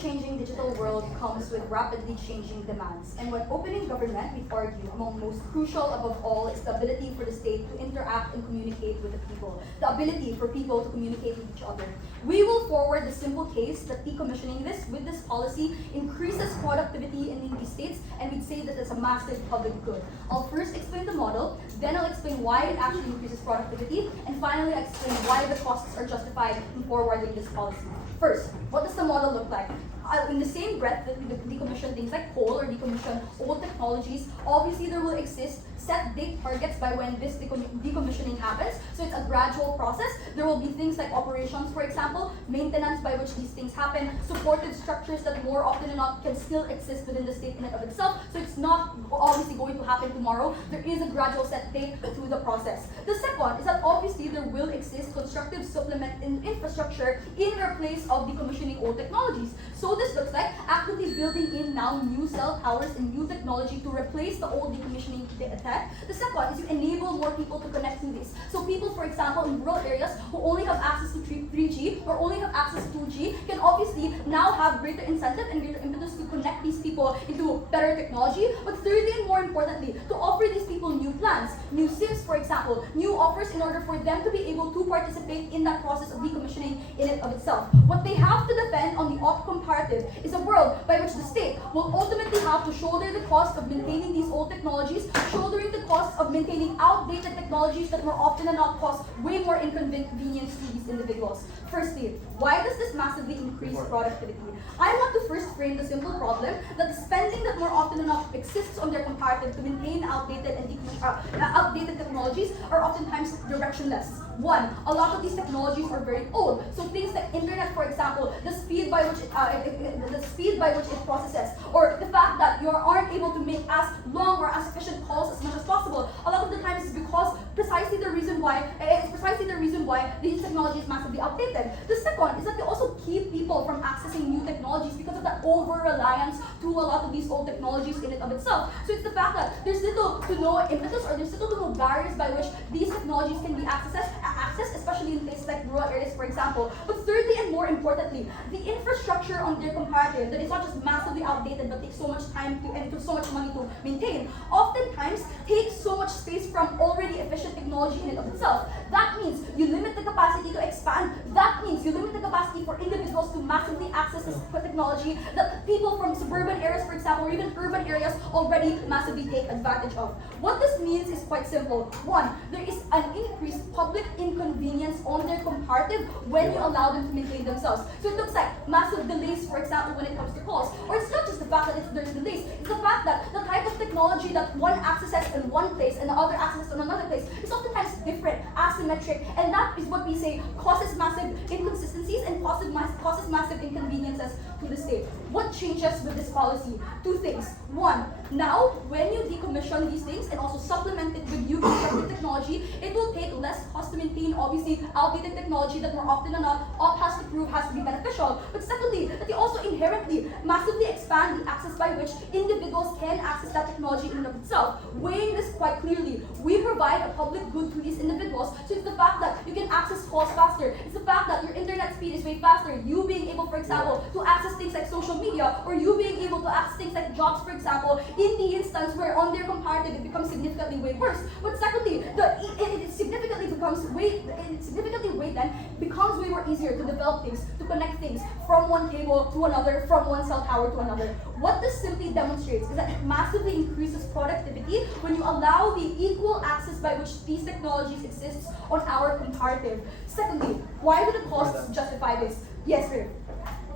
ever-changing digital world comes with rapidly changing demands. And when opening government, we argue, among most crucial above all is the ability for the state to interact and communicate with the people. The ability for people to communicate with each other. We will forward the simple case that decommissioning with this policy increases productivity in these states, and we'd say that it's a massive public good. I'll first explain the model, then I'll explain why it actually increases productivity, and finally I'll explain why the costs are justified in forwarding this policy. First, what does the model look like? In the same breath that we decommission things like coal or decommission old technologies, obviously there will exist set date targets by when this decommissioning happens. So it's a gradual process. There will be things like operations, for example, maintenance by which these things happen, supportive structures that more often than not can still exist within the state in and of itself. So it's not obviously going to happen tomorrow. There is a gradual set date to the process. The second is that obviously there will exist constructive supplement in infrastructure in replace of decommissioning old technologies. So this looks like actively building in now new cell towers and new technology to replace the old decommissioning tech. The second is you enable more people to connect to this. So people, for example, in rural areas who only have access to 3G or only have access to 2G can obviously now have greater incentive and greater impetus to connect these people into better technology. But thirdly and more importantly, to offer these people new plans, new SIMs, for example, new offers in order for them to be able to participate in that process of decommissioning in and of itself. What they have to defend on the op comparative is a world by which the state will ultimately have to shoulder the cost of maintaining these old technologies, shouldering the cost of maintaining outdated technologies that more often than not cause way more inconvenience to these individuals. Firstly, why does this massively increase productivity? I want to first frame the simple problem that the spending that more often than not exists on their comparative to maintain outdated and outdated technologies are oftentimes directionless. One, a lot of these technologies are very old. So things like internet, for example, the speed by which it processes, or the fact that you aren't able to make as long or as efficient calls as much as possible. A lot of the times is because precisely the reason why these technologies massively outdated. The second is that they also keep people from accessing new technologies because of that over-reliance to a lot of these old technologies in and of itself. So it's the fact that there's little to no impetus or there's little to no barriers by which these technologies can be accessed, especially in places like rural areas, for example. But thirdly and more importantly, the infrastructure on their comparative that is not just massively outdated but takes so much time to and so much money to maintain, oftentimes takes so much space from already efficient technology in and of itself. That means you limit the capacity to expand. That means you limit the capacity for individuals to massively access this technology that people from suburban areas, for example, or even urban areas already massively take advantage of. What this means is quite simple. One, there is an increased public inconvenience on their comparative when you allow them to maintain themselves. So it looks like massive delays, for example, when it comes to calls. Or it's not just the fact that there's delays, it's the fact that the type of technology that one accesses in one place and the other accesses in another place is oftentimes different, asymmetric, and that is what we say causes massive inconsistencies and causes massive inconveniences to the state. What changes with this policy? Two things. One, now when you decommission these things and also supplement it with new constructed technology, it will take less cost to maintain obviously outdated technology that more often than not op has to prove has to be beneficial. But secondly, that they also inherently massively expand the access by which individuals can access that technology in and of itself. Weighing this quite clearly, we provide a public good to these individuals. So it's the fact that you can access calls faster. It's the fact that your internet speed is way faster. You being able, for example, to access things like social media, or you being able to access things like jobs, for example, in the instance where on their comparative it becomes significantly way worse. But secondly, it significantly becomes way more easier to develop things, to connect things from one table to another, from one cell tower to another. What this simply demonstrates is that it massively increases productivity when you allow the equal access by which these technologies exist on our comparative. Secondly, why do the costs justify this? Yes, sir.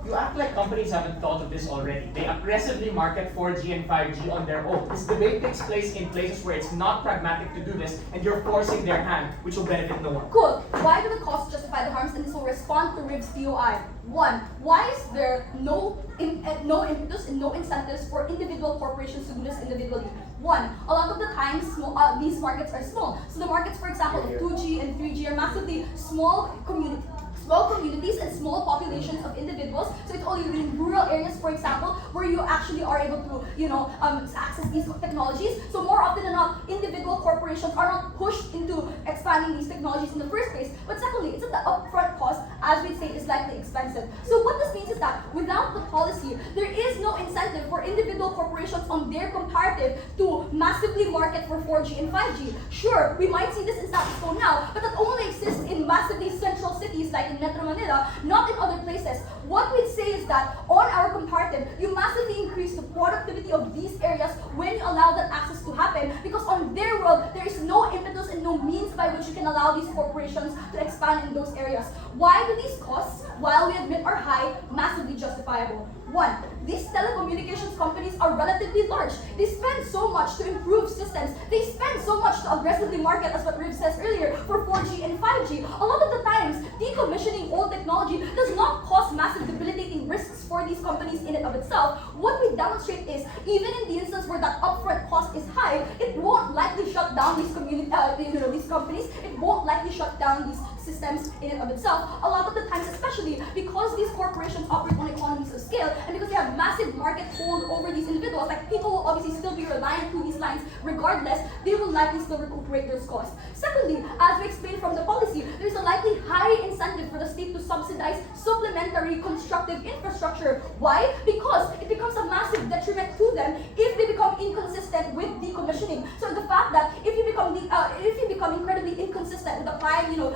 You act like companies haven't thought of this already. They aggressively market 4G and 5G on their own. This debate takes place in places where it's not pragmatic to do this, and you're forcing their hand, which will benefit no one. Cool. Why do the costs justify the harms? And this will respond to RIB's POI. One, why is there no impetus and no incentives for individual corporations to do this individually? One, a lot of the times these markets are small. So the markets, for example, of 2G and 3G are massively small communities and small populations of individuals. So it's only in rural areas, for example, where you actually are able to, access these technologies. So more often than not, individual corporations are not pushed into expanding these technologies in the first place. But secondly, it's at the upfront cost as we say, is likely expensive. So what this means is that without the policy, there is no incentive for individual corporations on their comparative to massively market for 4G and 5G. Sure, we might see this in status quo now, but that only exists in massively central cities like in Metro Manila, not in other places. What we'd say is that on our comparative, you massively increase the productivity of these areas when you allow that access to happen, because on their world, there is no impetus and no means by which you can allow these corporations to expand in those areas. Why do these costs, while we admit are high, massively justifiable? One, these telecommunications companies are relatively large. They spend so much to improve systems. They spend so much to aggressively market, as what Riv says earlier, for 4G and 5G. A lot of the times, decommissioning old technology does not cause massive debilitating risks for these companies in and of itself. What we demonstrate is, even in the instance where that upfront cost is high, it won't likely shut down these these companies. It won't likely shut down these systems in and of itself. A lot of the times, especially because these corporations operate on economies of scale, and because they have massive market hold over these individuals, like people will obviously still be reliant to these lines regardless, they will likely still recuperate those costs. Secondly, as we explained from the policy, there's a likely high incentive for the state to subsidize supplementary constructive infrastructure. Why? Because it becomes a massive detriment to them if they become inconsistent with decommissioning. So the fact that if you become incredibly inconsistent with applying,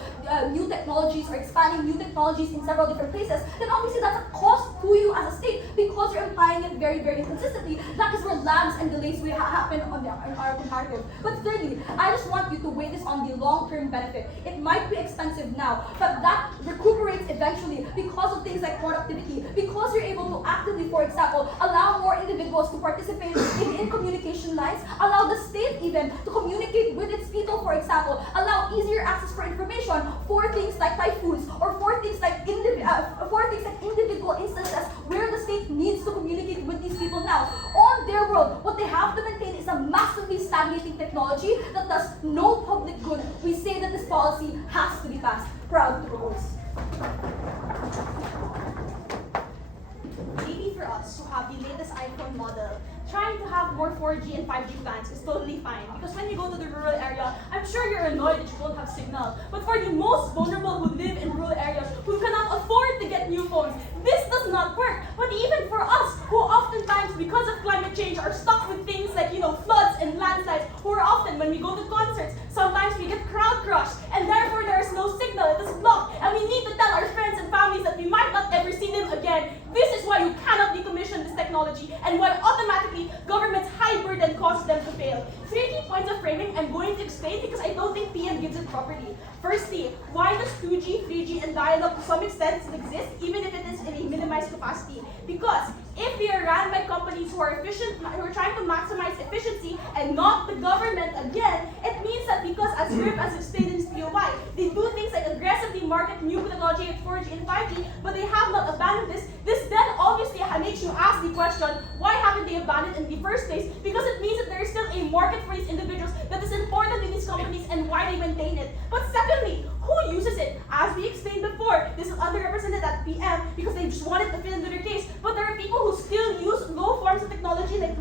new technologies or expanding new technologies in several different places, then obviously that's a cost to you as a state because you're applying it very, very inconsistently. That is where lags and delays will happen on our comparative. But thirdly, I just want you to weigh this on the long-term benefit. It might be expensive now, but that recuperates eventually because of things like productivity, because you're able to actively, for example, allow more individuals to participate in communication lines, allow the state even to communicate with its people, for example, allow easier access for information for things like typhoons or for things like individual instances where the state needs to communicate with these people now. On their world, what they have to maintain is a massively stagnating technology that does no public good. We say that this policy has to be passed. Proud to propose. Maybe for us who have the latest iPhone model, trying to have more 4G and 5G plans is totally fine, because when you go to the rural area, I'm sure you're annoyed that you don't have signal. But for the most vulnerable who live in rural areas, who cannot afford to get new phones, this does not work. But even for us, who oftentimes, because of climate change, are stuck with things like, floods and landslides, who are often, when we go to concerts, sometimes we get crowd crushed, and therefore there is no signal, it is blocked, and we need to tell our friends and families that we might not ever see them again. This is why you cannot decommission this technology, and why automatically government's high burden causes them to fail. 3 key points of framing I'm going to explain because I don't think PM gives it properly. Firstly, why does 2G, 3G, and dial-up to some extent still exist, even if it is in a minimized capacity? Because if they are run by companies who are efficient, who are trying to maximize efficiency and not the government again, it means that because, as Rip has explained in his POI, they do things like aggressively market new technology like 4G and 5G, but they have not abandoned this. This then obviously makes you ask the question, why haven't they abandoned it in the first place? Because it means that there is still a market for these individuals that is important to these companies and why they maintain it. But secondly, who uses it? As we explained before, this is underrepresented at PM because they just wanted to fit into their case. But there are people who still use low forms of technology, like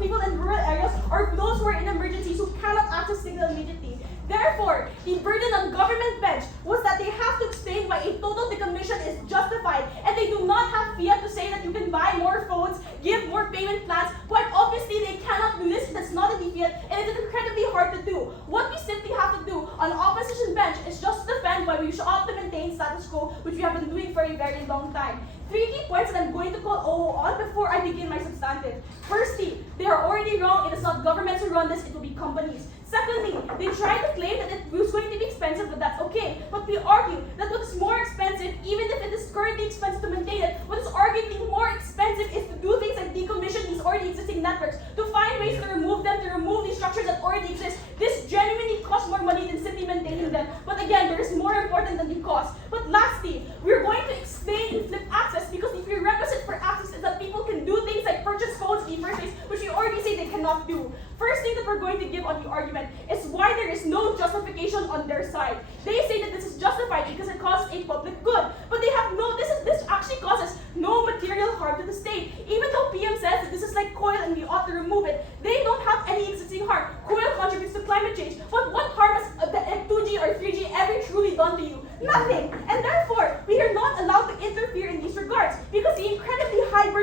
people in rural areas or those who are in emergencies who cannot access signal immediately. Therefore, the burden on government bench was that they have to explain why a total decommission is justified, and they do not have fiat to say that you can buy more phones, give more payment plans. Quite obviously, they cannot do this. That's not in the fiat, and it is incredibly hard to do. What we simply have to do on opposition bench is just defend why we should ought to maintain status quo, which we have been doing for a very long time. 3 key points that I'm going to call on before I begin my substantive. Firstly, they are already wrong. It is not governments who run this, it will be companies. Secondly, they try to claim that it was going to be expensive, but that's okay. But we argue that what is more expensive, even if it is currently expensive to maintain it, what is arguably more expensive is to do things like decommission these already existing networks, to find ways to remove them, to remove these structures that already exist. This genuinely costs more money than simply maintaining them. But again, there is more important than the cost. But lastly, we're going to explain in flip access because the prerequisite for access is that people can do things like purchase phones in the first place, which we already say they cannot do. First thing that we're going to give on the argument is why there is no justification on their side. They say that this is justified because it causes a public good, but they have no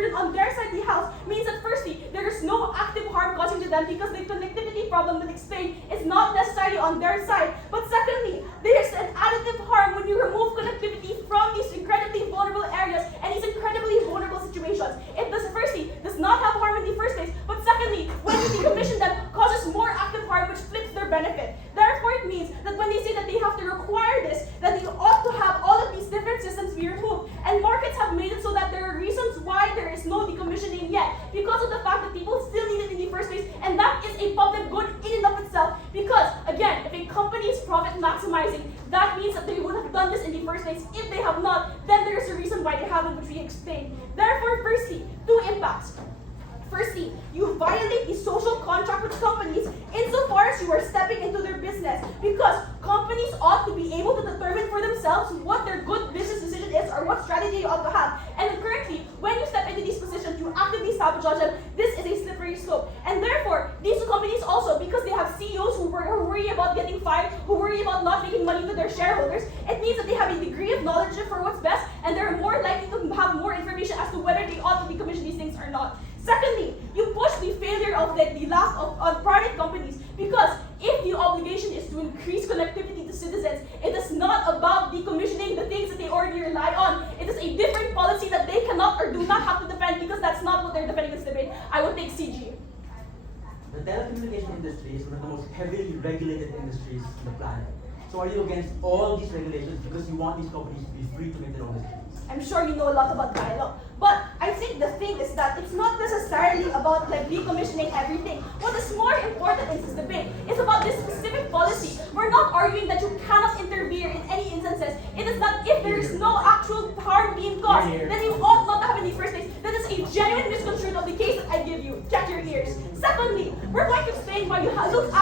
burden on their side of the house means that firstly, there is no active harm causing to them because the connectivity problem that explained is not necessarily on their side. But secondly, there is an additive harm when you remove connectivity from these incredibly vulnerable areas and these incredibly vulnerable situations. It does not have harm in the first place, but secondly, when you decommission them, causes more active harm which flips their benefit. Therefore, it means that when they say that they have to require this, that they ought to have all of these different systems be removed. And markets have made it so that there are reasons why there is no decommissioning yet, because of the fact that people still need it in the first place, and that is a public good in and of itself. Because, again, if a company is profit maximizing, that means that they would have done this in the first place. If they have not, then there is a reason why they haven't, which we explained. Therefore, firstly, two impacts. Firstly, you violate the social contract with companies insofar as you are stepping into their business, because companies ought to be able to determine for themselves what their good business decision is or what strategy you ought to have. And currently, when you step into these positions, you actively sabotage them. This is a slippery slope. And therefore, these two companies also, because they have CEOs who worry about getting fired, who worry about not making money to their shareholders, it means that they have a degree of knowledge for what's best, and they're more likely to have more information as to whether they ought to decommission these things or not. Secondly, you push the failure of the lack of private companies, because if the obligation is to increase connectivity to citizens, it is not about decommissioning the things that they already rely on. It is a different policy that they cannot or do not have to defend, because that's not what they're defending in this debate. I will take CG. The telecommunication industry is one of the most heavily regulated industries on the planet. So are you against all these regulations because you want these companies to be free to make their own decisions? I'm sure you know a lot about dialogue. But I think the thing is that it's not necessarily about decommissioning everything. What is more important in this debate is about this specific policy. We're not arguing that you cannot interfere in any instances. It is that if there is no actual harm being caused, then you ought not to have in the first place. That is a genuine misconstruction of the case that I give you. Check your ears. Secondly, we're going to explain why you lose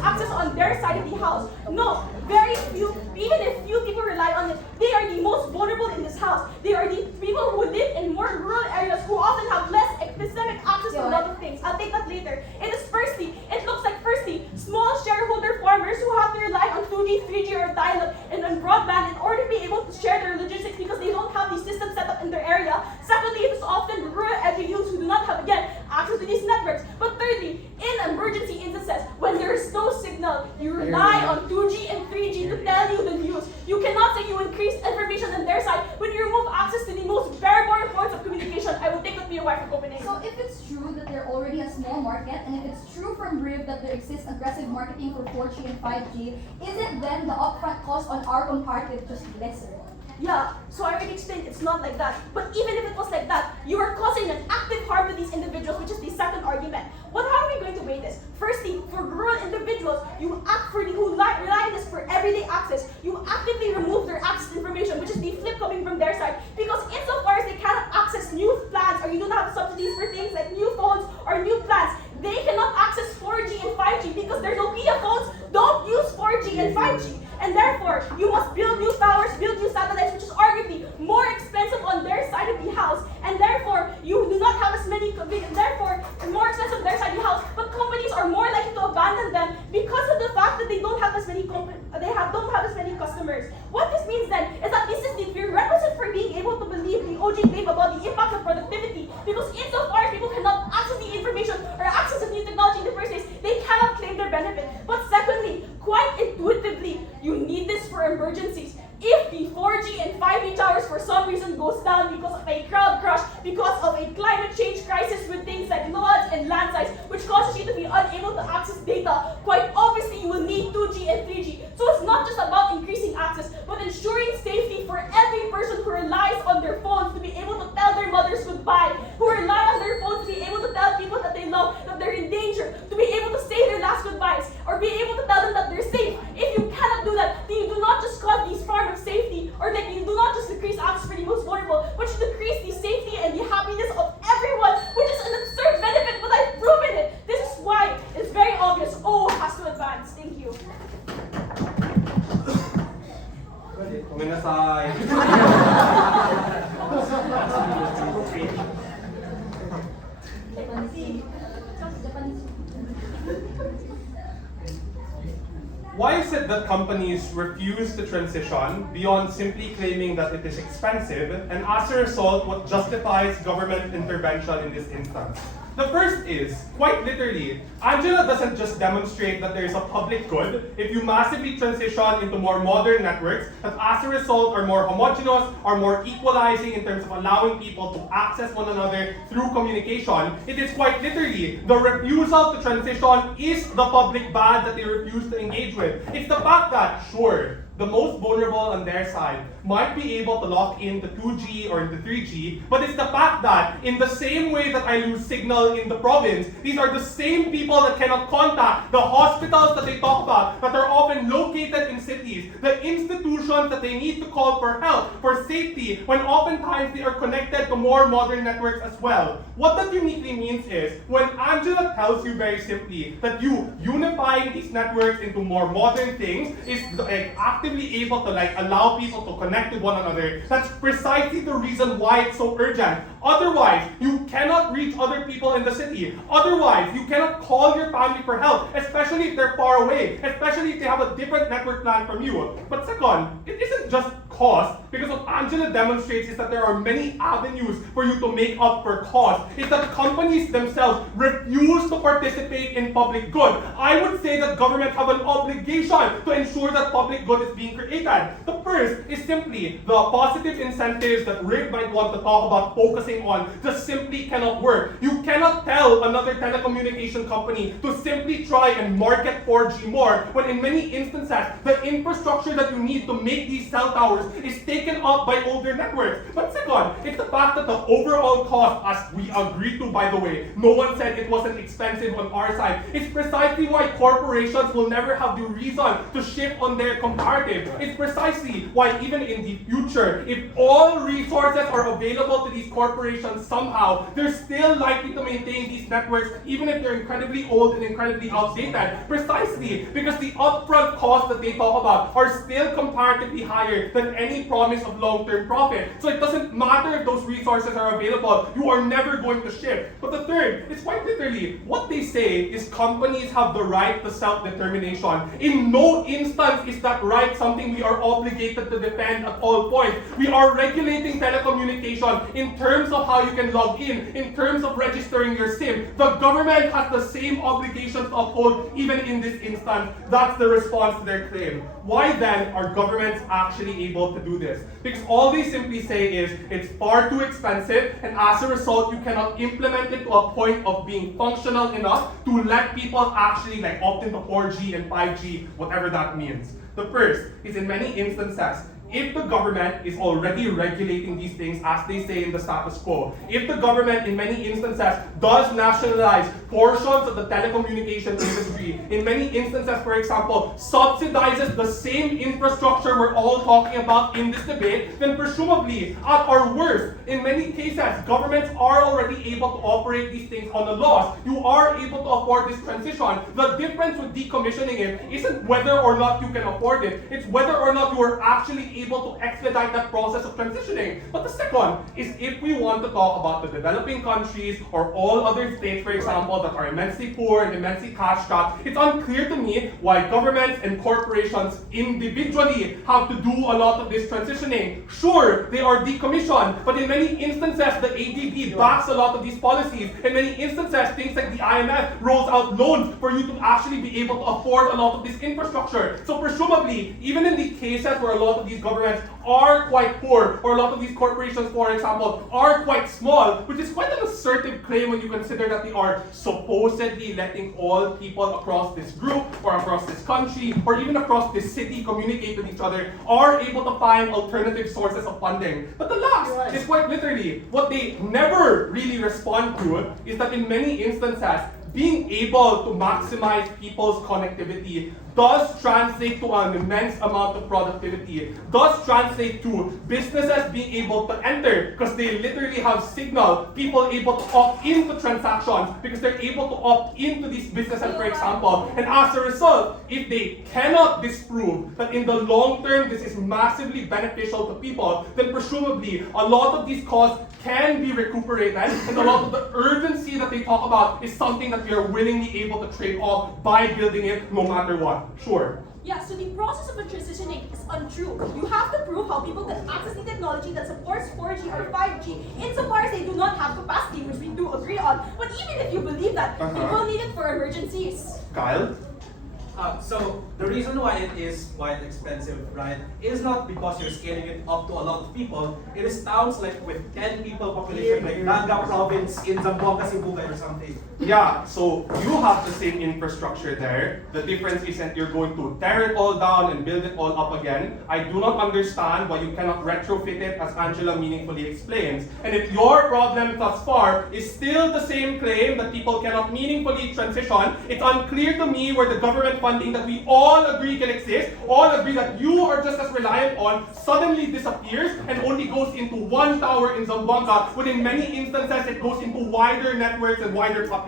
access on their side of the house. No, very few, even if few people rely on it, they are the most vulnerable in this house. They are the people who live in more rural areas who often have less epistemic access to a lot of things. I'll take that later. It looks like small shareholder farmers who have to rely on 2G, 3G, or dial-up and on broadband in order to be able to share their logistics because they don't have the system set up in their area. Secondly, it is often rural LGUs who do not have, again, access to these networks. But thirdly, in emergency instances, when there is no signal, you rely on 2G and 3G to tell you the news. You cannot say you increase information on their side when you remove access to the most bare-bone points of communication. I will take that to your wife in Copenhagen. So if it's true that they're already a small market, and if it's true from RIV that there exists aggressive marketing for 4G and 5G, isn't then the upfront cost on our own part is just lesser? Yeah, so I already explained it's not like that. But even if it was like that, you are causing an active harm to these individuals, which is the second argument. But how are we going to weigh this? Firstly, for rural individuals, you act for who rely on this for everyday access. You actively remove their access information, which is the flip coming from their side. Because insofar as they cannot access new plans, or you do not have subsidies for things like new phones or new plans, they cannot access 4G and 5G because their Nokia phones don't use 4G and 5G. And therefore, you must build new towers, build new satellites, which is arguably more expensive on their side of the house. And therefore, you do not have as many, therefore, more expensive on their side of the house. But companies are more likely to abandon them because of the fact that they don't have as many don't have as many customers. What this means then is that this is the prerequisite for being able to believe the OG claim about the impact of productivity. Because insofar as people cannot access the information or access the new technology in the first place, they cannot claim their benefit. But secondly, quite intuitively, you need this for emergencies. If the 4G and 5G towers for some reason goes down because of a crowd crush, because of a climate change crisis with things like floods and landslides, which causes you to be unable to access data, quite obviously you will need 2G and 3G. So it's not just about increasing access, but ensuring safety for every person who relies on their phones to be able to tell their mothers goodbye, who rely on their phones to be able to tell people that they love that they're in danger, to be able to say their last goodbyes, or be able to tell them that they're safe. If you cannot do that, then you do not just cause these farms of safety, or that you do not just decrease access for the most vulnerable, but you decrease the safety and the happiness of everyone, which is an absurd benefit, but I've proven it. This is why it that companies refuse to transition beyond simply claiming that it is expensive, and as a result, what justifies government intervention in this instance? The first is, quite literally, Angela doesn't just demonstrate that there is a public good if you massively transition into more modern networks that as a result are more homogeneous, are more equalizing in terms of allowing people to access one another through communication. It is quite literally, the refusal to transition is the public bad that they refuse to engage with. It's the fact that, sure, the most vulnerable on their side might be able to lock into 2G or into 3G, but it's the fact that in the same way that I lose signal in the province, these are the same people that cannot contact the hospitals that they talk about that are often located in cities, the institutions that they need to call for help, for safety, when oftentimes they are connected to more modern networks as well. What that uniquely means is, when Angela tells you very simply that you unifying these networks into more modern things is actively able to allow people to connect with one another, that's precisely the reason why it's so urgent. Otherwise, you cannot reach other people in the city. Otherwise, you cannot call your family for help, especially if they're far away, especially if they have a different network plan from you. But second, it isn't just cost, because what Angela demonstrates is that there are many avenues for you to make up for cost. It's that companies themselves refuse to participate in public good. I would say that governments have an obligation to ensure that public good is being created. The first is simply the positive incentives that Rick might want to talk about focusing on just simply cannot work. You cannot tell another telecommunication company to simply try and market 4G more, when in many instances, the infrastructure that you need to make these cell towers is taken up by older networks. But second, it's the fact that the overall cost, as we agreed to by the way, no one said it wasn't expensive on our side, it's precisely why corporations will never have the reason to shift on their comparative. It's precisely why even in the future, if all resources are available to these corporations somehow, they're still likely to maintain these networks even if they're incredibly old and incredibly outdated. Precisely because the upfront costs that they talk about are still comparatively higher than any promise of long-term profit. So it doesn't matter if those resources are available, you are never going to shift. But the third is quite literally, what they say is companies have the right to self-determination. In no instance is that right something we are obligated to defend at all points. We are regulating telecommunication in terms of how you can log in terms of registering your SIM. The government has the same obligations to uphold even in this instance. That's the response to their claim. Why then are governments actually able to do this? Because all they simply say is it's far too expensive, and as a result you cannot implement it to a point of being functional enough to let people actually opt into 4G and 5G, whatever that means. The first is, in many instances, if the government is already regulating these things as they say in the status quo, if the government in many instances does nationalize portions of the telecommunication industry, in many instances, for example, subsidizes the same infrastructure we're all talking about in this debate, then presumably, at our worst, in many cases, governments are already able to operate these things on a loss. You are able to afford this transition. The difference with decommissioning it isn't whether or not you can afford it, it's whether or not you are actually able to expedite that process of transitioning. But the second is, if we want to talk about the developing countries or all other states, for example, that are immensely poor and immensely cash-strapped, it's unclear to me why governments and corporations individually have to do a lot of this transitioning. Sure, they are decommissioned, but in many instances, the ADB backs a lot of these policies. In many instances, things like the IMF rolls out loans for you to actually be able to afford a lot of this infrastructure. So presumably, even in the cases where a lot of these governments are quite poor, or a lot of these corporations, for example, are quite small, which is quite an assertive claim when you consider that they are supposedly letting all people across this group, or across this country, or even across this city communicate with each other, are able to find alternative sources of funding. But the last is quite literally, what they never really respond to is that in many instances, being able to maximize people's connectivity does translate to an immense amount of productivity, does translate to businesses being able to enter because they literally have signal, people able to opt into transactions because they're able to opt into these businesses, for example. And as a result, if they cannot disprove that in the long term this is massively beneficial to people, then presumably a lot of these costs can be recuperated, and a lot of the urgency that they talk about is something that we are willingly able to trade off by building it no matter what. Sure. Yeah, so the process of transitioning is untrue. You have to prove how people can access the technology that supports 4G or 5G insofar as they do not have capacity, which we do agree on. But even if you believe that, people need it for emergencies. Kyle? So the reason why it is quite expensive, right, is not because you're scaling it up to a lot of people. It is towns like with 10 people population, like Naga province in Zamboanga, Cebu or something. Yeah, so you have the same infrastructure there. The difference isn't you're going to tear it all down and build it all up again. I do not understand why you cannot retrofit it, as Angela meaningfully explains. And if your problem thus far is still the same claim that people cannot meaningfully transition, it's unclear to me where the government funding that we all agree can exist, all agree that you are just as reliant on, suddenly disappears and only goes into one tower in Zamboanga, when in many instances it goes into wider networks and wider populations.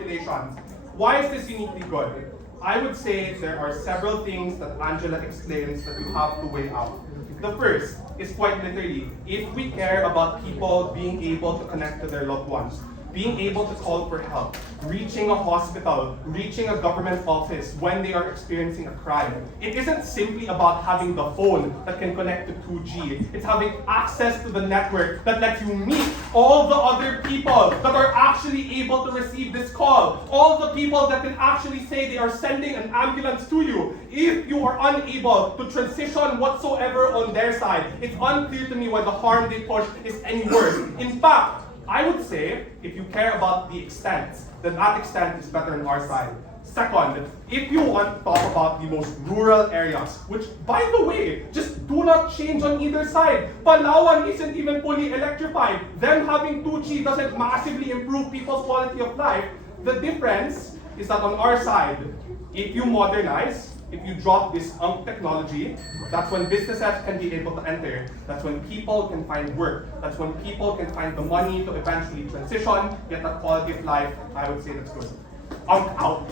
Why is this uniquely good? I would say there are several things that Angela explains that you have to weigh out. The first is quite literally, if we care about people being able to connect to their loved ones, being able to call for help, reaching a hospital, reaching a government office when they are experiencing a crime. It isn't simply about having the phone that can connect to 2G. It's having access to the network that lets you meet all the other people that are actually able to receive this call. All the people that can actually say they are sending an ambulance to you. If you are unable to transition whatsoever on their side, it's unclear to me why the harm they push is any worse. In fact, I would say, if you care about the extent, then that extent is better on our side. Second, if you want to talk about the most rural areas, which, by the way, just do not change on either side. Palawan isn't even fully electrified. Them having 2G doesn't massively improve people's quality of life. The difference is that on our side, if you modernize, if you drop this technology, that's when businesses can be able to enter. That's when people can find work. That's when people can find the money to eventually transition, get that quality of life. I would say that's good. Out.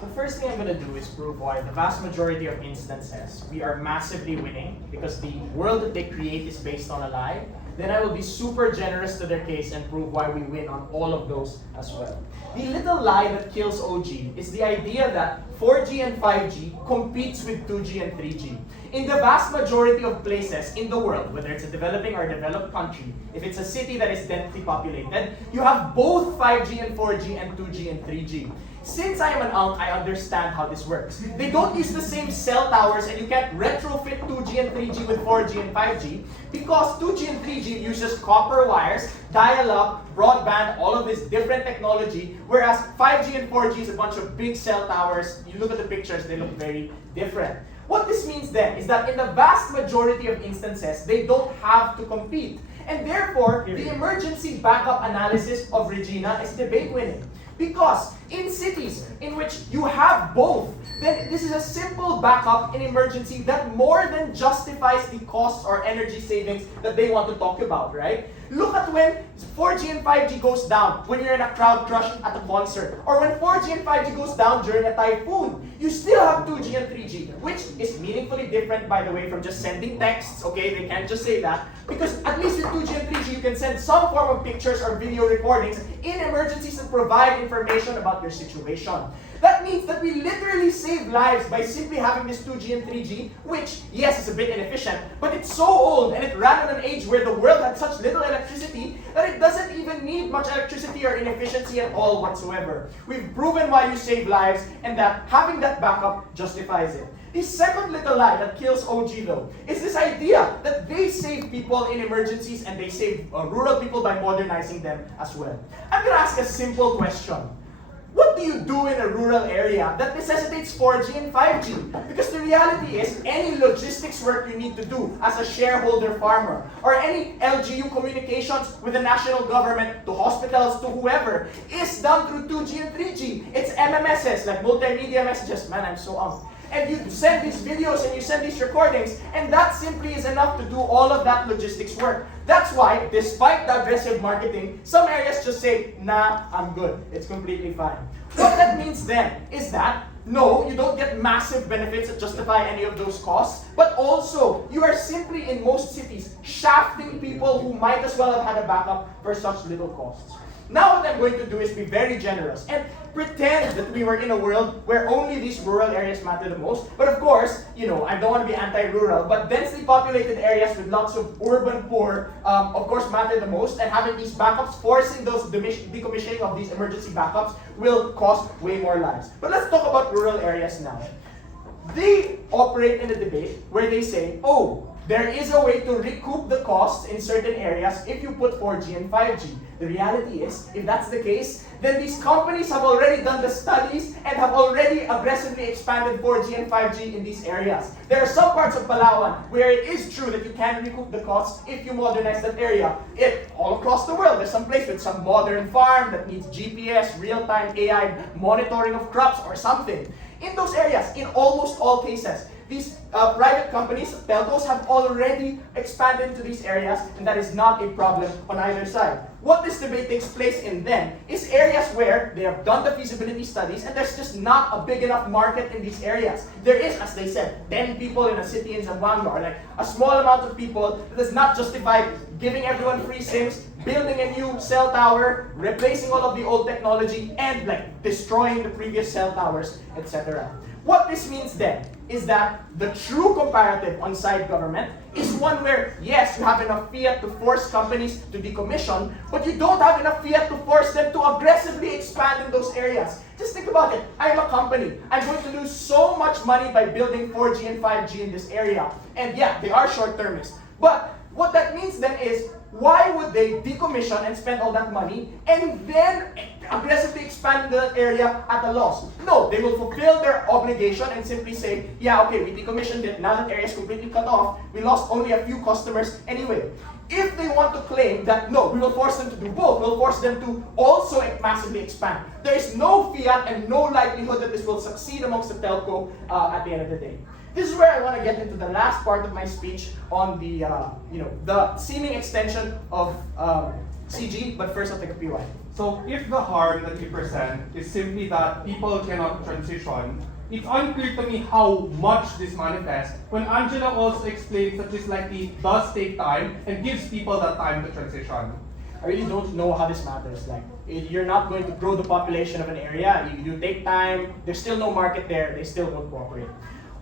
The first thing I'm going to do is prove why the vast majority of instances we are massively winning because the world that they create is based on a lie. Then I will be super generous to their case and prove why we win on all of those as well. The little lie that kills OG is the idea that 4G and 5G competes with 2G and 3G. In the vast majority of places in the world, whether it's a developing or developed country, if it's a city that is densely populated, you have both 5G and 4G and 2G and 3G. Since I am an ANC, I understand how this works. They don't use the same cell towers and you can't retrofit 2G and 3G with 4G and 5G because 2G and 3G uses copper wires, dial-up, broadband, all of this different technology, whereas 5G and 4G is a bunch of big cell towers. You look at the pictures, they look very different. What this means then is that in the vast majority of instances, they don't have to compete. And therefore, the emergency backup analysis of Regina is debate winning. Because in cities in which you have both, then this is a simple backup in emergency that more than justifies the costs or energy savings that they want to talk about, right? Look at when 4G and 5G goes down, when you're in a crowd crush at a concert, or when 4G and 5G goes down during a typhoon. You still have 2G and 3G, which is meaningfully different, by the way, from just sending texts, okay? They can't just say that. Because at least with 2G and 3G, you can send some form of pictures or video recordings in emergencies that provide information about your situation. That means that we literally save lives by simply having this 2G and 3G, which, yes, is a bit inefficient, but it's so old and it ran at an age where the world had such little electricity that it doesn't even need much electricity or inefficiency at all whatsoever. We've proven why you save lives and that having that backup justifies it. The second little lie that kills OG though is this idea that they save people in emergencies and they save rural people by modernizing them as well. I'm gonna ask a simple question. What do you do in a rural area that necessitates 4G and 5G? Because the reality is, any logistics work you need to do as a shareholder farmer, or any LGU communications with the national government, to hospitals, to whoever, is done through 2G and 3G. It's MMSs, like multimedia messages. Man, I'm so and you send these videos and you send these recordings, and that simply is enough to do all of that logistics work. That's why, despite the aggressive marketing, some areas just say, nah, I'm good. It's completely fine. What that means then is that, no, you don't get massive benefits that justify any of those costs, but also, you are simply, in most cities, shafting people who might as well have had a backup for such little costs. Now what I'm going to do is be very generous and pretend that we were in a world where only these rural areas matter the most. But of course, I don't want to be anti-rural, but densely populated areas with lots of urban poor, of course, matter the most. And having these backups, forcing those decommissioning of these emergency backups will cost way more lives. But let's talk about rural areas now. They operate in a debate where they say, oh, there is a way to recoup the costs in certain areas if you put 4G and 5G. The reality is, if that's the case, then these companies have already done the studies and have already aggressively expanded 4G and 5G in these areas. There are some parts of Palawan where it is true that you can recoup the costs if you modernize that area. All across the world, there's some place with some modern farm that needs GPS, real-time AI monitoring of crops or something. In those areas, in almost all cases, these private companies, telcos, have already expanded into these areas, and that is not a problem on either side. What this debate takes place in then is areas where they have done the feasibility studies and there's just not a big enough market in these areas. There is, as they said, 10 people in a city in Zamboanga, or like a small amount of people that does not justify giving everyone free SIMs, building a new cell tower, replacing all of the old technology, and destroying the previous cell towers, etc. What this means then is that the true comparative on side government is one where, yes, you have enough fiat to force companies to decommission, but you don't have enough fiat to force them to aggressively expand in those areas. Just think about it. I am a company. I'm going to lose so much money by building 4G and 5G in this area. And yeah, they are short-termist. But what that means then is, why would they decommission and spend all that money and then aggressively expand the area at a loss? No, they will fulfill their obligation and simply say, yeah, okay, we decommissioned it, now that area is completely cut off, we lost only a few customers anyway. If they want to claim that, no, we will force them to do both, we'll force them to also massively expand, there is no fiat and no likelihood that this will succeed amongst the telco at the end of the day. This is where I want to get into the last part of my speech on the, the seeming extension of CG, but first I'll take a PY. So if the harm that you present is simply that people cannot transition, it's unclear to me how much this manifests when Angela also explains that this likely does take time and gives people that time to transition. I really don't know how this matters. You're not going to grow the population of an area, you take time, there's still no market there, they still won't cooperate.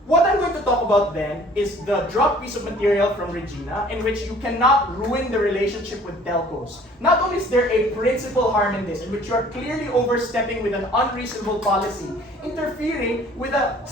What I'm going to talk about then is the drop piece of material from Regina in which you cannot ruin the relationship with telcos. Not only is there a principal harm in this, in which you are clearly overstepping with an unreasonable policy, interfering with a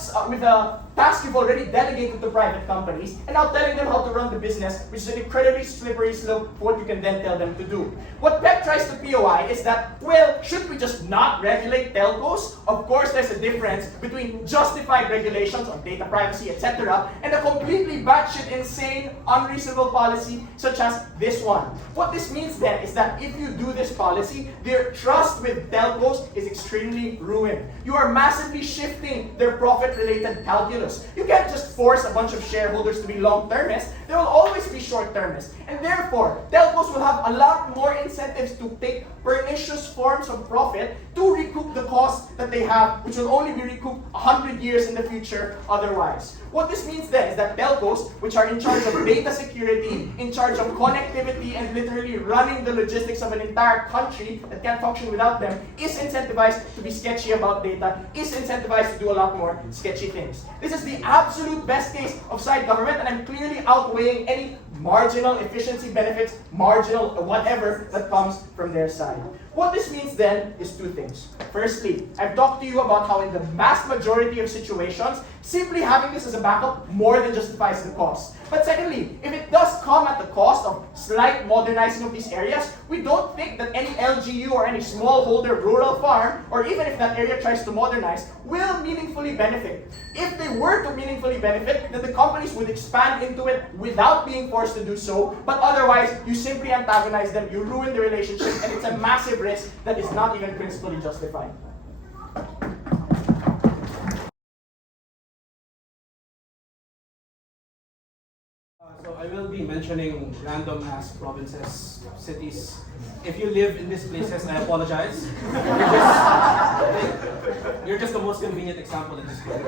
task you've already delegated to private companies, and now telling them how to run the business, which is an incredibly slippery slope for what you can then tell them to do. What Pep tries to POI is that, well, should we just not regulate telcos? Of course, there's a difference between justified regulations on data privacy, etc., and a completely batshit insane, unreasonable policy such as this one. What this means then is that if you do this policy, their trust with telcos is extremely ruined. You are massively shifting their profit-related calculus. You can't just force a bunch of shareholders to be long-termists. There will always be short-termists. And therefore, telcos will have a lot more incentives to take pernicious forms of profit to recoup the costs that they have, which will only be recouped 100 years in the future otherwise. What this means then is that telcos, which are in charge of data security, in charge of connectivity, and literally running the logistics of an entire country that can't function without them, is incentivized to be sketchy about data, is incentivized to do a lot more sketchy things. This is the absolute best case of side government, and I'm clearly outweighing any marginal efficiency benefits, marginal whatever that comes from their side. What this means then is two things. Firstly, I've talked to you about how in the vast majority of situations, simply having this as a backup more than justifies the cost. But secondly, if it does come at the cost of slight modernizing of these areas, we don't think that any LGU or any smallholder rural farm, or even if that area tries to modernize, will meaningfully benefit. If they were to meaningfully benefit, then the companies would expand into it without being forced to do so, but otherwise, you simply antagonize them, you ruin the relationship, and it's a massive risk that is not even principally justified. So I will be mentioning random ass provinces, cities. If you live in these places, I apologize. You're just the most convenient example at this point.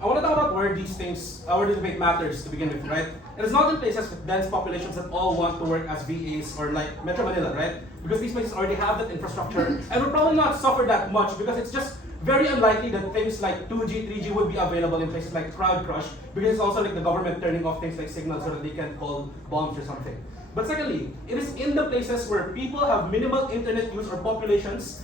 I want to talk about where where these things, where the debate matters to begin with, right? It is not in places with dense populations that all want to work as VAs or like Metro Manila, right? Because these places already have that infrastructure and will probably not suffer that much because it's just very unlikely that things like 2G, 3G would be available in places like Crowd Crush because it's also like the government turning off things like signals so that they can call bombs or something. But secondly, it is in the places where people have minimal internet use or populations,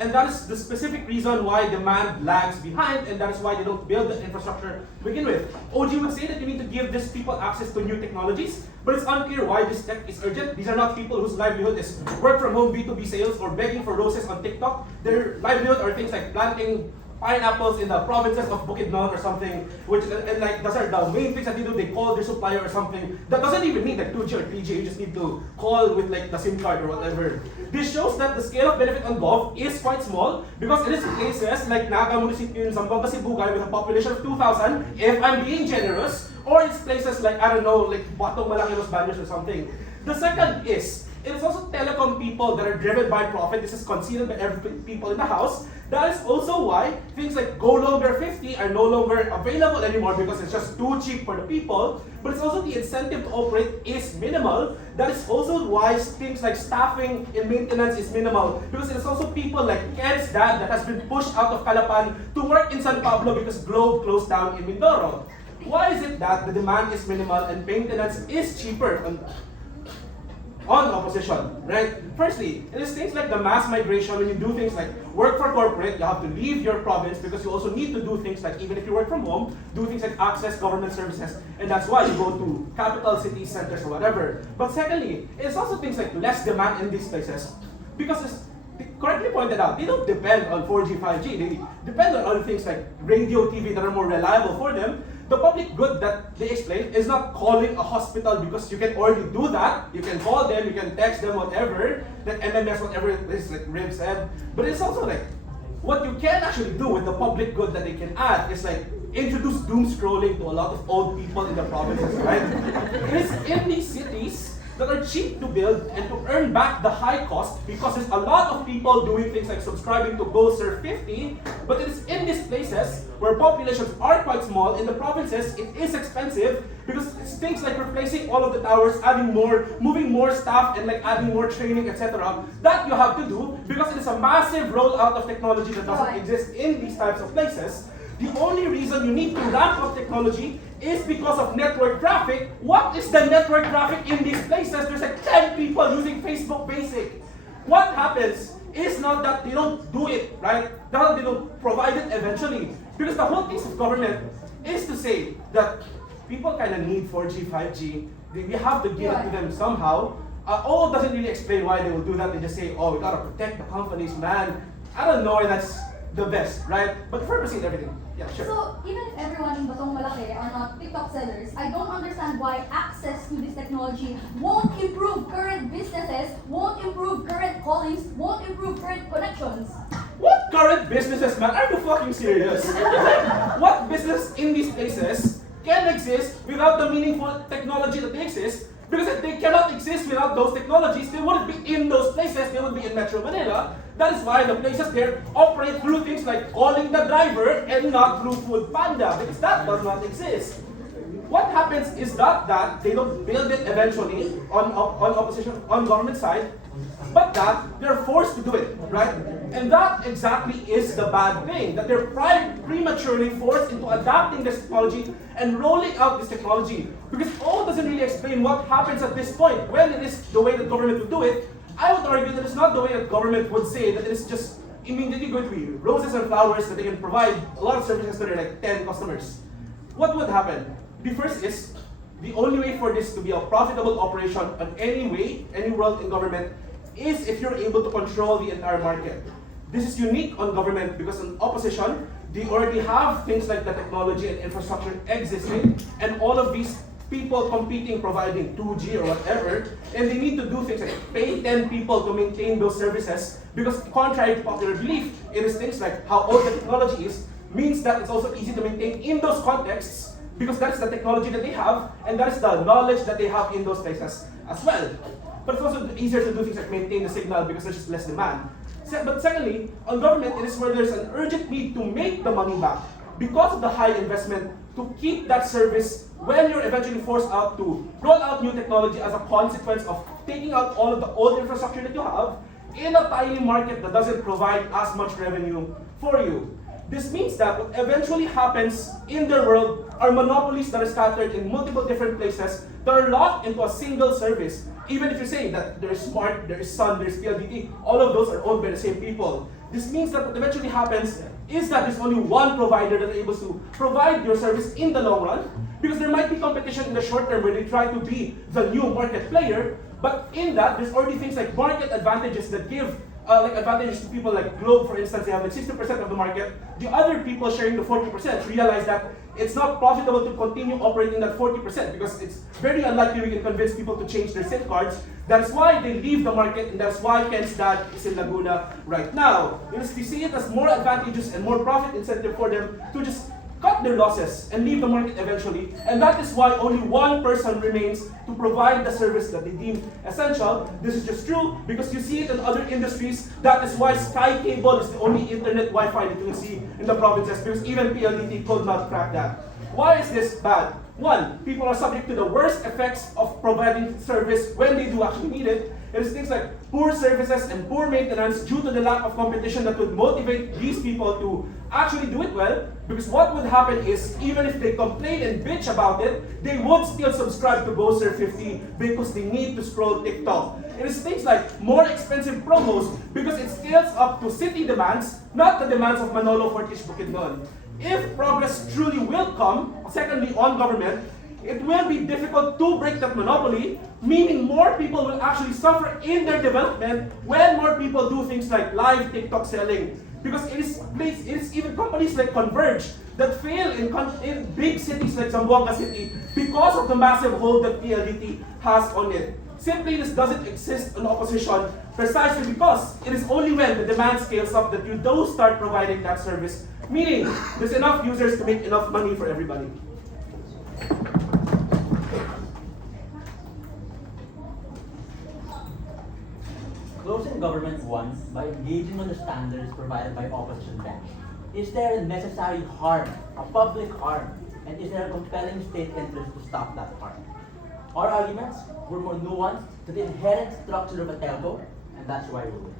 and that is the specific reason why demand lags behind, and that is why they don't build the infrastructure to begin with. OG would say that you need to give these people access to new technologies, but it's unclear why this tech is urgent. These are not people whose livelihood is work from home B2B sales or begging for roses on TikTok. Their livelihood are things like planting pineapples in the provinces of Bukidnon or something, which and like those are the main things that they do. They call their supplier or something. That doesn't even need like 2G or 3G. You just need to call with like the SIM card or whatever. This shows that the scale of benefit on Gov is quite small because it is places like Naga Municipio in Zamboanga, Sibugay with a population of 2,000, if I'm being generous, or it's places like, I don't know, like Batong Malaki Los Baños or something. The second is, it is also telecom people that are driven by profit. This is conceded by every people in the house. That is also why things like Go Longer 50 are no longer available anymore because it's just too cheap for the people. But it's also the incentive to operate is minimal. That is also why things like staffing in maintenance is minimal because it is also people like Ken's dad that has been pushed out of Calapan to work in San Pablo because Globe closed down in Mindoro. Why is it that the demand is minimal and maintenance is cheaper on opposition, right? Firstly, it is things like the mass migration. When you do things like work for corporate, you have to leave your province because you also need to do things like, even if you work from home, do things like access government services, and that's why you go to capital city centers or whatever. But secondly, it's also things like less demand in these places because it's correctly pointed out, they don't depend on 4G, 5G. They depend on other things like radio, TV that are more reliable for them. The public good that they explain is not calling a hospital because you can already do that. You can call them, you can text them, whatever, like MMS, whatever it is, like Riv said. But it's also like, what you can actually do with the public good that they can add is like introduce doom scrolling to a lot of old people in the provinces, right? It is in these cities that are cheap to build and to earn back the high cost because there's a lot of people doing things like subscribing to Go Surf 50, but it is in these places where populations are quite small. In the provinces, it is expensive because it's things like replacing all of the towers, adding more, moving more staff, and like adding more training, etc. That you have to do because it is a massive rollout of technology that doesn't exist in these types of places. The only reason you need to ramp up technology is because of network traffic. What is the network traffic in these places? There's like 10 people using Facebook Basic. What happens is not that they don't do it, right? That they don't provide it eventually. Because the whole piece of government is to say that people kind of need 4G, 5G. We have to give it to them somehow. OO doesn't really explain why they will do that. They just say, oh, we gotta protect the companies, man. I don't know, that's the best, right? But before we proceed everything, yeah, sure. So, even if everyone in Batong Malaki are not TikTok sellers, I don't understand why access to this technology won't improve current businesses, won't improve current callings, won't improve current connections. What current businesses, man? Are you fucking serious? What business in these places can exist without the meaningful technology that they exist? Because if they cannot exist without those technologies, they wouldn't be in those places, they would be in Metro Manila. That is why the places there operate through things like calling the driver and not through Food Panda, because that does not exist. What happens is that they don't build it eventually on opposition, on government side, but that they're forced to do it, right? And that exactly is the bad thing, that they're prematurely forced into adapting this technology and rolling out this technology. Because O doesn't really explain what happens at this point, when it is the way that government would do it. I would argue that it's not the way that government would say, that it is just immediately going to be roses and flowers that they can provide a lot of services to their like 10 customers. What would happen? The first is, the only way for this to be a profitable operation on any way, any world in government, is if you're able to control the entire market. This is unique on government because in opposition, they already have things like the technology and infrastructure existing, and all of these people competing, providing 2G or whatever, and they need to do things like pay 10 people to maintain those services, because contrary to popular belief, it is things like how old the technology is, means that it's also easy to maintain in those contexts, because that's the technology that they have, and that is the knowledge that they have in those places as well. But it's also easier to do things like maintain the signal because there's just less demand. But secondly, on government, it is where there's an urgent need to make the money back because of the high investment to to keep that service when you're eventually forced out to roll out new technology as a consequence of taking out all of the old infrastructure that you have in a tiny market that doesn't provide as much revenue for you. This means that what eventually happens in their world are monopolies that are scattered in multiple different places that are locked into a single service. Even if you're saying that there is Smart, there is Sun, there's PLDT, all of those are owned by the same people. This means that what eventually happens is that there's only one provider that is able to provide your service in the long run, because there might be competition in the short term where they try to be the new market player, but in that, there's already things like market advantages that give like advantages to people like Globe, for instance. They have like 60% of the market. The other people sharing the 40% realize that it's not profitable to continue operating that 40% because it's very unlikely we can convince people to change their SIM cards. That's why they leave the market, and that's why Ken's dad is in Laguna right now. Because they see it as more advantageous and more profit incentive for them to just cut their losses and leave the market eventually. And that is why only one person remains to provide the service that they deem essential. This is just true because you see it in other industries. That is why Sky Cable is the only internet Wi-Fi that you can see in the provinces, because even PLDT could not crack that. Why is this bad? One, people are subject to the worst effects of providing service when they do actually need it. It is things like poor services and poor maintenance due to the lack of competition that would motivate these people to actually do it well. Because what would happen is, even if they complain and bitch about it, they would still subscribe to Bowser 50 because they need to scroll TikTok. It is things like more expensive promos because it scales up to city demands, not the demands of Manolo Fortis Bukidnon. If progress truly will come, secondly, on government, it will be difficult to break that monopoly, meaning more people will actually suffer in their development when more people do things like live TikTok selling. Because it is even companies like Converge that fail in big cities like Zamboanga City because of the massive hold that PLDT has on it. Simply, this doesn't exist in opposition precisely because it is only when the demand scales up that you do start providing that service, meaning there's enough users to make enough money for everybody. Closing government won by engaging on the standards provided by opposition bench. Is there a necessary harm, a public harm, and is there a compelling state interest to stop that harm? Our arguments were more nuanced to the inherent structure of a telco, and that's why we win.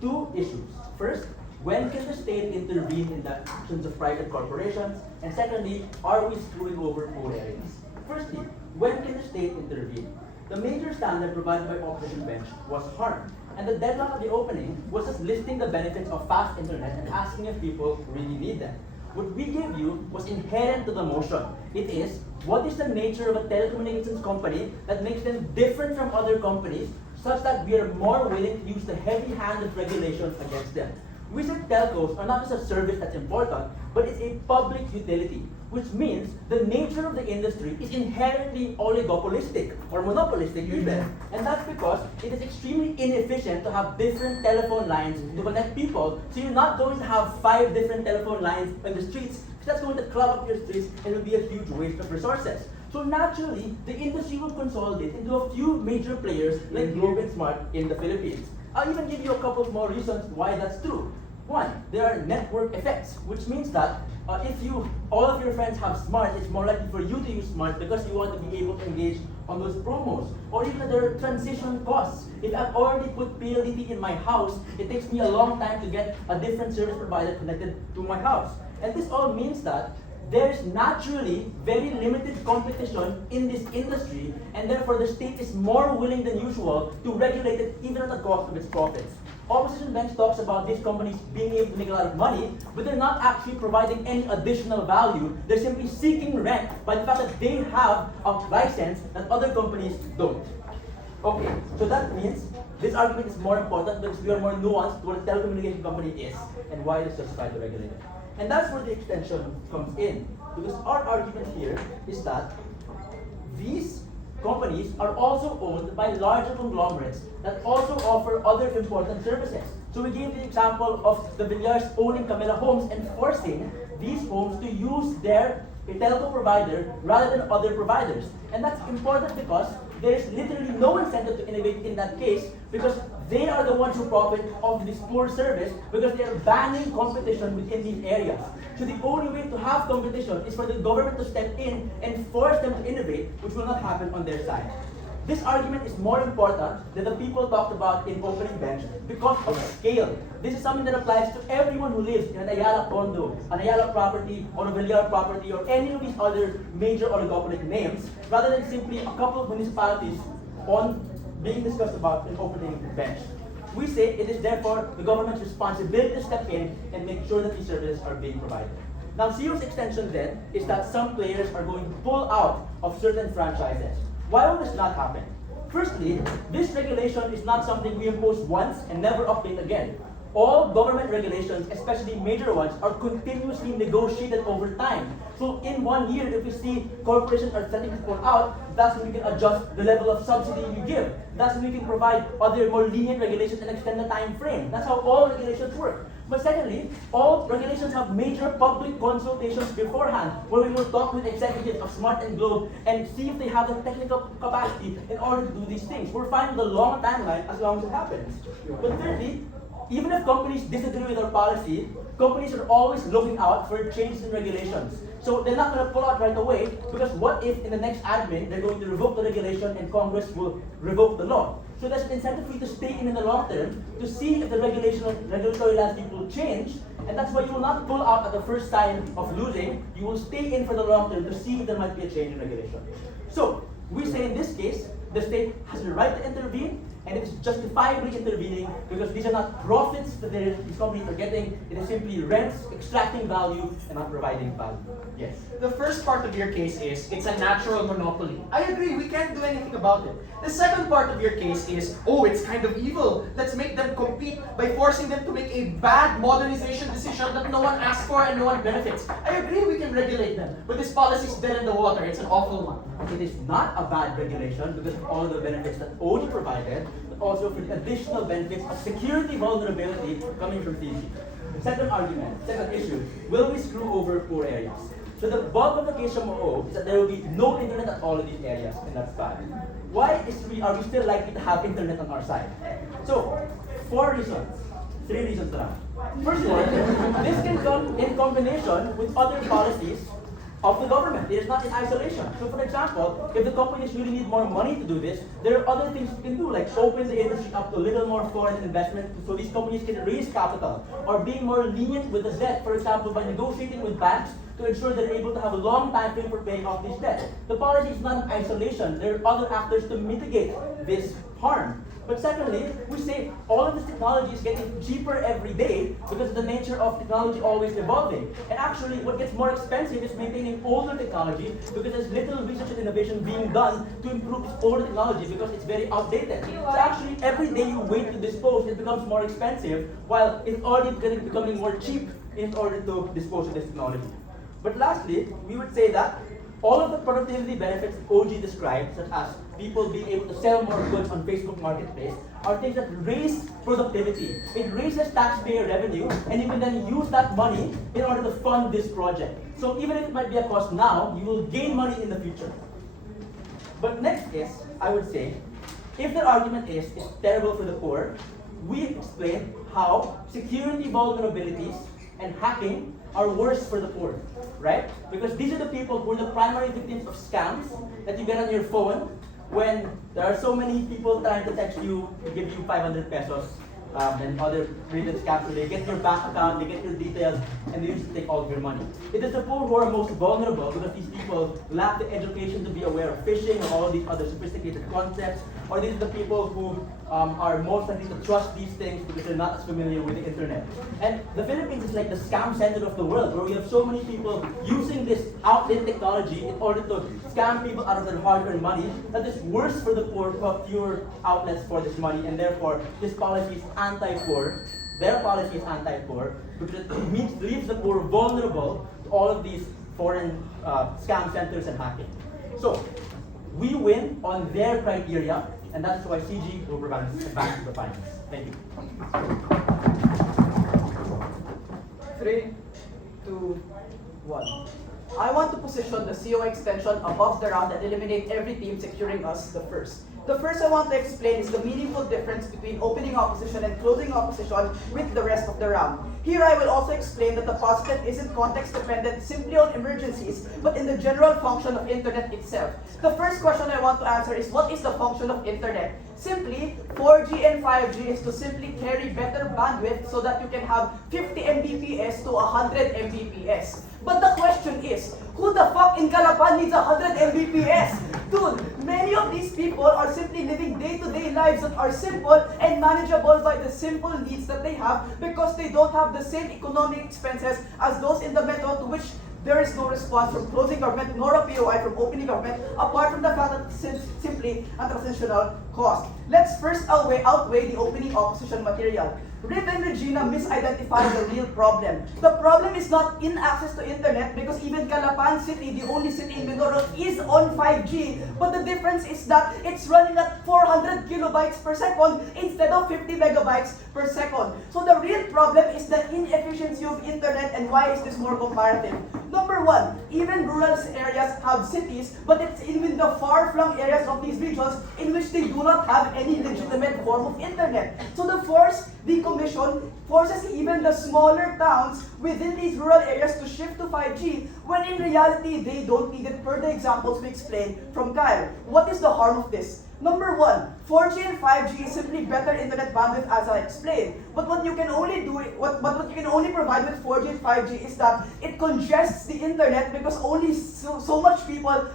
Two issues. First, when can the state intervene in the actions of private corporations? And secondly, are we screwing over poor areas? Firstly, when can the state intervene? The major standard provided by opposition bench was harm. And the deadline of the opening was just listing the benefits of fast internet and asking if people really need them. What we gave you was inherent to the motion. It is, what is the nature of a telecommunications company that makes them different from other companies such that we are more willing to use the heavy hand of regulations against them? We said telcos are not just a service that's important, but it's a public utility, which means the nature of the industry is inherently oligopolistic or monopolistic even. And that's because it is extremely inefficient to have different telephone lines to connect people. So you're not going to have 5 different telephone lines in the streets, because that's going to clog up your streets and it will be a huge waste of resources. So naturally, the industry will consolidate into a few major players like Globe and Smart in the Philippines. I'll even give you a couple more reasons why that's true. One, there are network effects, which means that if all of your friends have Smart, it's more likely for you to use Smart because you want to be able to engage on those promos. Or even there are transition costs. If I've already put PLDT in my house, it takes me a long time to get a different service provider connected to my house. And this all means that there's naturally very limited competition in this industry, and therefore the state is more willing than usual to regulate it even at the cost of its profits. Opposition bench talks about these companies being able to make a lot of money, but they're not actually providing any additional value. They're simply seeking rent by the fact that they have a license that other companies don't. Okay, so that means this argument is more important because we are more nuanced to what a telecommunication company is and why it is justified to regulate it. And that's where the extension comes in. Because our argument here is that these companies are also owned by larger conglomerates that also offer other important services. So we gave the example of the Villar's owning Camilla Homes and forcing these homes to use their telco provider rather than other providers. And that's important because there is literally no incentive to innovate in that case because they are the ones who profit of this poor service because they are banning competition within these areas. So the only way to have competition is for the government to step in and force them to innovate, which will not happen on their side. This argument is more important than the people talked about in opening bench because of scale. This is something that applies to everyone who lives in an Ayala condo, an Ayala property, or a Villar property, or any of these other major oligopolic names, rather than simply a couple of municipalities on being discussed about in opening bench. We say it is therefore the government's responsibility to step in and make sure that these services are being provided. Now, CEO's extension then is that some players are going to pull out of certain franchises. Why will this not happen? Firstly, this regulation is not something we impose once and never update again. All government regulations, especially major ones, are continuously negotiated over time. So in 1 year, if we see corporations are starting to pull out, that's when we can adjust the level of subsidy we give. That's when we can provide other more lenient regulations and extend the time frame. That's how all regulations work. But secondly, all regulations have major public consultations beforehand, where we will talk with executives of Smart and Globe and see if they have the technical capacity in order to do these things. We're fine with a long timeline as long as it happens. But thirdly, even if companies disagree with our policy, companies are always looking out for changes in regulations. So they're not going to pull out right away because what if in the next admin they're going to revoke the regulation and Congress will revoke the law? So there's an incentive for you to stay in the long term to see if the regulatory landscape will change, and that's why you will not pull out at the first sign of losing. You will stay in for the long term to see if there might be a change in regulation. So we say in this case, the state has the right to intervene, and it is justifiably intervening because these are not profits that these companies are getting. It is simply rents, extracting value, and not providing value. Yes. The first part of your case is it's a natural monopoly. I agree, we can't do anything about it. The second part of your case is, oh, it's kind of evil. Let's make them compete by forcing them to make a bad modernization decision that no one asked for and no one benefits. I agree we can regulate them, but this policy is dead in the water. It's an awful one. It is not a bad regulation because of all the benefits that OG provided, but also for the additional benefits of security vulnerability coming from TC. Second argument, second issue, will we screw over poor areas? So the bulk of the case from OO is that there will be no internet at all in these areas, and that's bad. Why are we still likely to have internet on our side? So, 4 reasons. 3 reasons now. First one, this can come in combination with other policies of the government. It is not in isolation. So for example, if the companies really need more money to do this, there are other things you can do, like open the industry up to a little more foreign investment so these companies can raise capital, or being more lenient with the debt, for example, by negotiating with banks to ensure they're able to have a long time frame for paying off these debts. The policy is not in isolation. There are other actors to mitigate this harm. But secondly, we say all of this technology is getting cheaper every day because of the nature of technology always evolving. And actually, what gets more expensive is maintaining older technology because there's little research and innovation being done to improve this older technology because it's very outdated. So actually, every day you wait to dispose, it becomes more expensive, while it's already becoming more cheap in order to dispose of this technology. But lastly, we would say that all of the productivity benefits that OG described, such as people being able to sell more goods on Facebook Marketplace, are things that raise productivity. It raises taxpayer revenue, and you can then use that money in order to fund this project. So even if it might be a cost now, you will gain money in the future. But next is, I would say, if the argument is it's terrible for the poor, we explain how security vulnerabilities and hacking are worse for the poor, right? Because these are the people who are the primary victims of scams that you get on your phone when there are so many people trying to text you to give you 500 pesos and other related scams. So they get your bank account, they get your details, and they used to take all of your money. It is the poor who are most vulnerable because these people lack the education to be aware of phishing and all of these other sophisticated concepts, or these are the people who are most likely to trust these things because they're not as familiar with the internet. And the Philippines is like the scam center of the world, where we have so many people using this outdated technology in order to scam people out of their hard-earned money that is worse for the poor who have fewer outlets for this money, and therefore this policy is anti-poor. Their policy is anti-poor because it leaves the poor vulnerable to all of these foreign scam centers and hacking. So we win on their criteria, and that's why CG will provide advance to the finals. Thank you. 3, 2, 1. I want to position the CO extension above the round and eliminate every team securing us the first. The first I want to explain is the meaningful difference between opening opposition and closing opposition with the rest of the round. Here I will also explain that the positive isn't context dependent simply on emergencies, but in the general function of internet itself. The first question I want to answer is, what is the function of internet? Simply, 4G and 5G is to simply carry better bandwidth so that you can have 50 Mbps to 100 Mbps. But the question is, who the fuck in Calapan needs 100 Mbps? Dude, many of these people are simply living day-to-day lives that are simple and manageable by the simple needs that they have because they don't have the same economic expenses as those in the metro, to which there is no response from closing government nor a POI from opening government, apart from the fact that it's simply a transitional cost. Let's first outweigh the opening opposition material. Rip and Regina misidentified the real problem. The problem is not in access to internet, because even Calapan City, the only city in Mindoro, is on 5G. But the difference is that it's running at 400 kilobytes per second instead of 50 megabytes per second. So the real problem is the inefficiency of internet. And why is this more comparative? Number one, even rural areas have cities, but it's even the far-flung areas of these regions in which they do not have any legitimate form of internet. So the forced decommission forces even the smaller towns within these rural areas to shift to 5G, when in reality they don't need it, per the examples we explained from Kyle. What is the harm of this? Number one, 4G and 5G is simply better internet bandwidth, as I explained. But what you can only what you can only provide with 4G and 5G is that it congests the internet, because only so much people,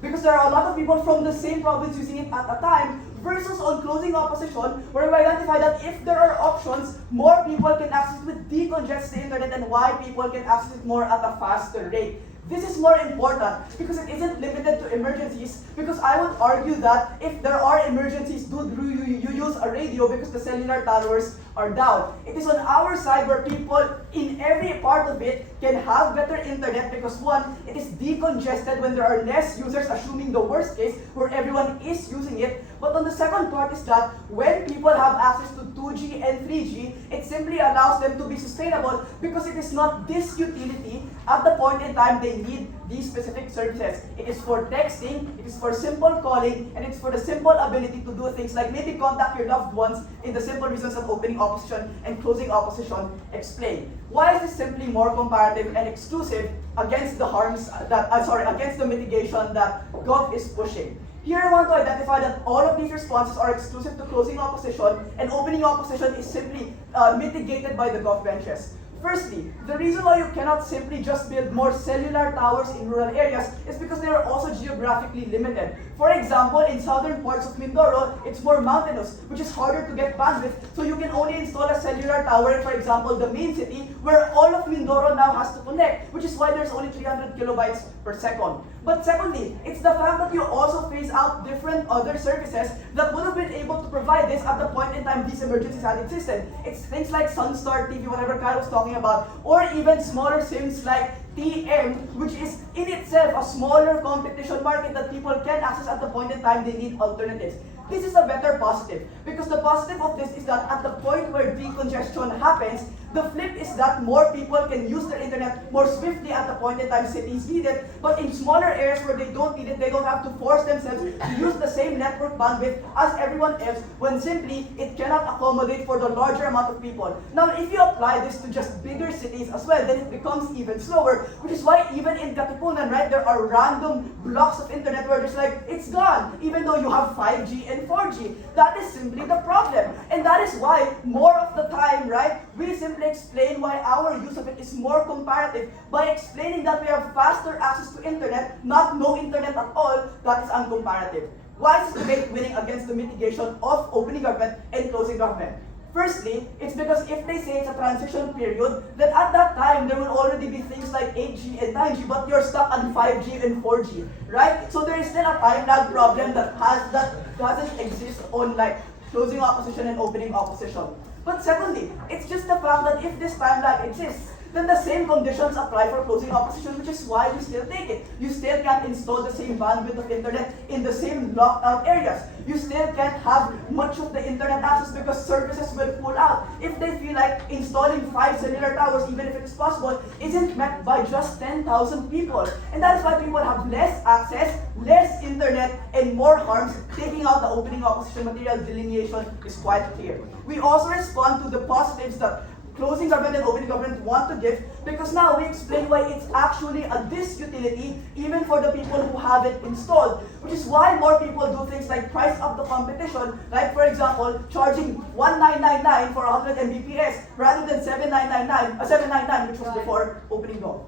because there are a lot of people from the same province using it at a time, versus on closing opposition, where we identify that if there are options, more people can access it with decongest the internet, and why people can access it more at a faster rate. This is more important because it isn't limited to emergencies, because I would argue that if there are emergencies, dude, you use a radio because the cellular towers are down. It is on our side where people in every part of it can have better internet, because one, it is decongested when there are less users, assuming the worst case where everyone is using it. But on the second part is that when people have access to 2G and 3G, it simply allows them to be sustainable, because it is not this utility at the point in time they need these specific services. It is for texting, it is for simple calling, and it's for the simple ability to do things like maybe contact your loved ones in the simple reasons of opening opposition and closing opposition explain. Why is this simply more comparative and exclusive against the harms that, against the mitigation that Gov is pushing? Here I want to identify that all of these responses are exclusive to closing opposition, and opening opposition is simply mitigated by the Gov benches. Firstly, the reason why you cannot simply just build more cellular towers in rural areas is because they are also geographically limited. For example, in southern parts of Mindoro, it's more mountainous, which is harder to get bandwidth, so you can only install a cellular tower in, for example, the main city, where all of Mindoro now has to connect, which is why there's only 300 kilobytes per second. But secondly, it's the fact that you also phase out different other services that would have been able to provide this at the point in time these emergencies had existed. It's things like Sunstar TV, whatever Kyle was talking about, or even smaller SIMs like TM, which is in itself a smaller competition market that people can access at the point in time they need alternatives. This is a better positive, because the positive of this is that at the point where decongestion happens, the flip is that more people can use their internet more swiftly at the point in time cities need it, but in smaller areas where they don't need it, they don't have to force themselves to use the same network bandwidth as everyone else, when simply it cannot accommodate for the larger amount of people. Now, if you apply this to just bigger cities as well, then it becomes even slower, which is why even in Katipunan, right, there are random blocks of internet where it's like, it's gone, even though you have 5G and 4G. That is simply the problem. And that is why more of the time, right, we simply explain why our use of it is more comparative by explaining that we have faster access to internet, not no internet at all. That is uncomparative. Why is this debate winning against the mitigation of opening government and closing government? Firstly, it's because if they say it's a transition period, then at that time there will already be things like 8G and 9G, but you're stuck on 5G and 4G, right? So there is still a time lag problem that doesn't exist on like closing opposition and opening opposition. But secondly, it's just the fact that if this time lag exists, then the same conditions apply for closing opposition, which is why we still take it. You still can't install the same bandwidth of internet in the same locked-out areas. You still can't have much of the internet access because services will pull out. If they feel like installing 5 cellular towers, even if it's possible, isn't met by just 10,000 people. And that is why people have less access, less internet, and more harms. Taking out the opening opposition material delineation is quite clear. We also respond to the positives that closing government and opening government want to give, because now we explain why it's actually a disutility even for the people who have it installed, which is why more people do things like price up the competition, like for example, charging 1999 for 100 Mbps rather than 799, which was before opening gov.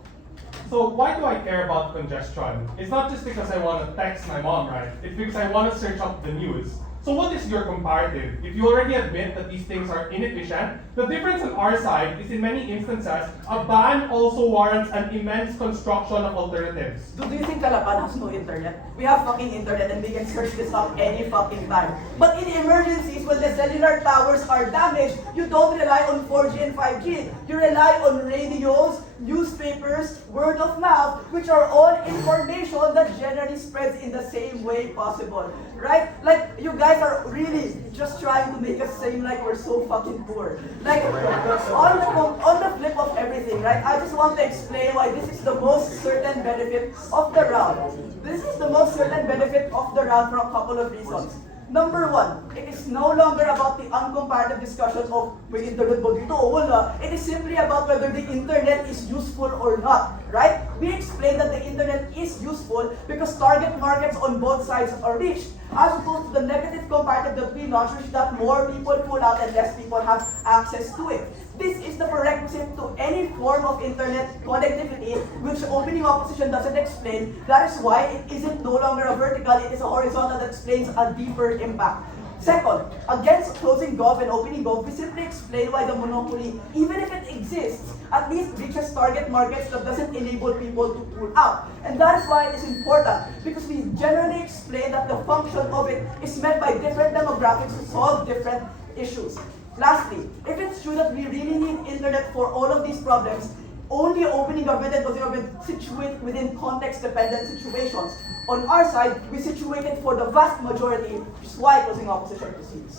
So why do I care about congestion? It's not just because I want to text my mom, right? It's because I want to search up the news. So what is your comparative? If you already admit that these things are inefficient, the difference on our side is in many instances, a ban also warrants an immense construction of alternatives. Do you think Calapan has no internet? We have fucking internet and we can search this up any fucking time. But in emergencies, when the cellular towers are damaged, you don't rely on 4G and 5G. You rely on radios, newspapers, word of mouth, which are all information that generally spreads in the same way possible. Right? Like, you guys are really just trying to make us seem like we're so fucking poor. Like, on the flip of everything, right? I just want to explain why this is the most certain benefit of the round. This is the most certain benefit of the round for a couple of reasons. Number one, it is no longer about the uncomparative discussion of may internet ba dito o wala. It is simply about whether the internet is useful or not, right? We explained that the internet is useful because target markets on both sides are reached, as opposed to the negative comparative that we launched, which is that more people pull out and less people have access to it. This is the prerequisite to any form of internet connectivity, which opening opposition doesn't explain. That is why it isn't no longer a vertical, it is a horizontal that explains a deeper impact. Second, against closing gov and opening gov, we simply explain why the monopoly, even if it exists, at least reaches target markets that doesn't enable people to pull out. And that is why it is important, because we generally explain that the function of it is met by different demographics to solve different issues. Lastly, if it's true that we really need internet for all of these problems, only opening government and closing government situate within context-dependent situations. On our side, we situate it for the vast majority, which is why closing opposition proceeds.